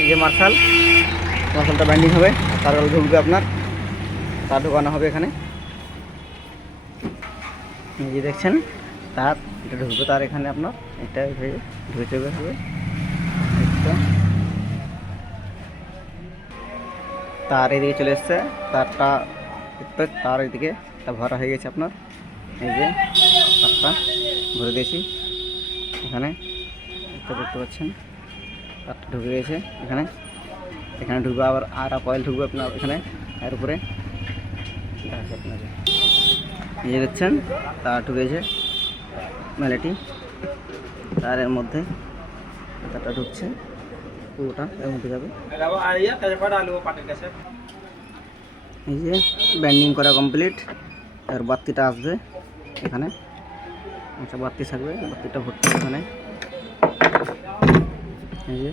এই যে মার্শালটা বাইন্ডিং হবে, তারগুলো ঢুকবে আপনার, তার ঢোকানো হবে এখানে। এই যে দেখছেন তার এটা ঢুকবে, তার এখানে আপনার এটা ঢুকে চলে হবে। তার এদিকে চলে এসছে, তার এদিকে এটা ভরা হয়ে গেছে আপনার। এই যে তারটা ভরে দিয়েছি এখানে, এটা দেখতে পাচ্ছেন তারটা ঢুকে গেছে এখানে। এখানে ঢুকবে আবার আর কয়েল ঢুকবে আপনার এখানে এর উপরে। আপনার এই যে দেখছেন তার ঢুকেছে মেলাটি, তারের মধ্যে তারটা ঢুকছে পুরোটা এর মধ্যে যাবে। এই যে ব্যান্ডিং করা কমপ্লিট, আর বাতিটা আসবে এখানে, আচ্ছা বাতি থাকবে, বাতিটা ভর্তি এখানে। এই যে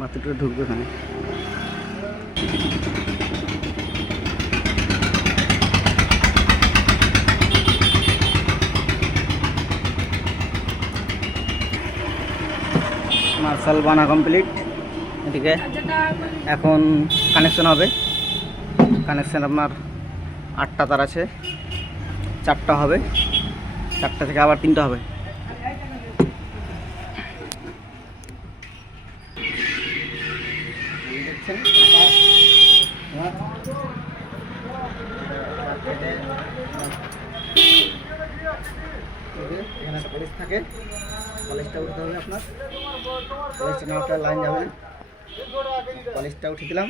বাতিটা ঢুকবে এখানে। মার্শাল বানা কমপ্লিট। এদিকে এখন কানেকশন হবে। কানেকশন আপনার 8টা তার আছে, 4টা হবে, 4টা থেকে আবার 3টা হবে। এখানে একটা পলিশ থাকে, পলিশটা উঠতে হবে আপনার, পলিশটা না উঠলে লাইন যাবে না। পলিশটা উঠে দিলাম,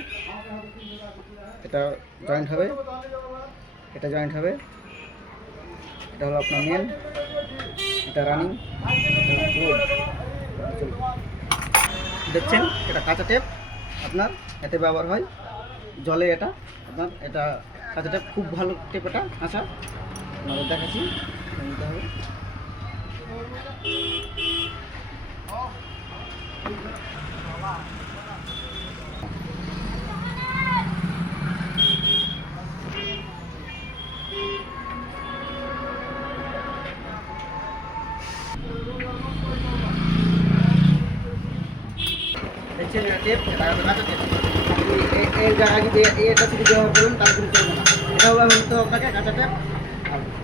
এটা জয়েন্ট হবে, এটা জয়েন্ট হবে। এটা হলো আপনার মেন, এটা রানিং। দেখছেন এটা কাঁচা টেপ আপনার, এতে ব্যবহার হয় জলে। এটা আপনার এটা কাঁচা টেপ, খুব ভালো টেপ এটা কাঁচা, আপনাদের দেখাচ্ছি নিতে হবে। দেখছেন এটা টেপ, এটা কাঁচা টেপ। এর জায়গায় যদি এটা যদি ব্যবহার করুন তারপরে চলবে না, এটাও ব্যবহার করতে হবে আপনাকে কাঁচা টেপ।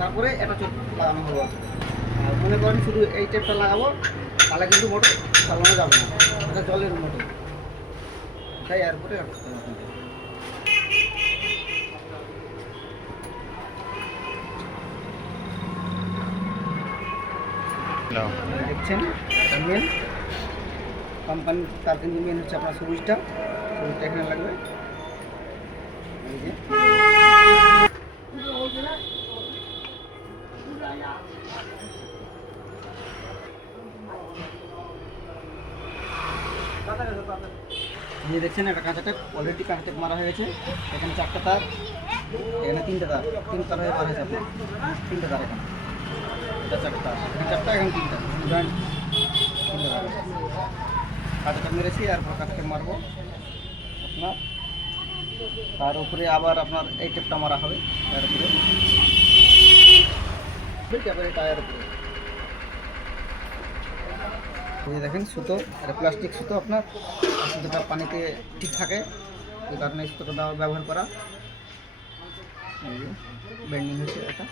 তারপরে এটা লাগানো হবে। আর মনে করেন শুধু এই টেপটা লাগাবো, তাহলে কিন্তু মোটর চালানো যাবে না, এটা জলের মোটর, তাই এরপরে দেখছেন এটা মেন কোম্পানি। তার কিন্তু মেন হচ্ছে আপনার সুইচটা এখানে লাগবে। এই যে এই দেখছেন একটা কাঁচা টেপ, অলরেডি কাঁচা টেপ মারা হয়ে গেছে। এখানে 4টা তার, এখানে 3টে তার, 3 তার হয়ে মারা হয়েছে আপনার, 3টে তার এখানে। এটা 4টা, এখানে 4টা, এখানে 3টা জয়েন্ট, 3টে তার। কাঁচা টেপ মেরেছি, আর কাঁচা টেপ মারবো আপনার। তার উপরে আবার আপনার এই টেপটা মারা হবে তার উপরে, তারপরে টায়ার উপরে। এই দেখেন সুতো, এটা প্লাস্টিক সুতো আপনার, সুতোটা পানিতে ঠিক থাকে, এই কারণে সুতোটা ব্যবহার করা। এই যে বেন্ডিং হচ্ছে এটা।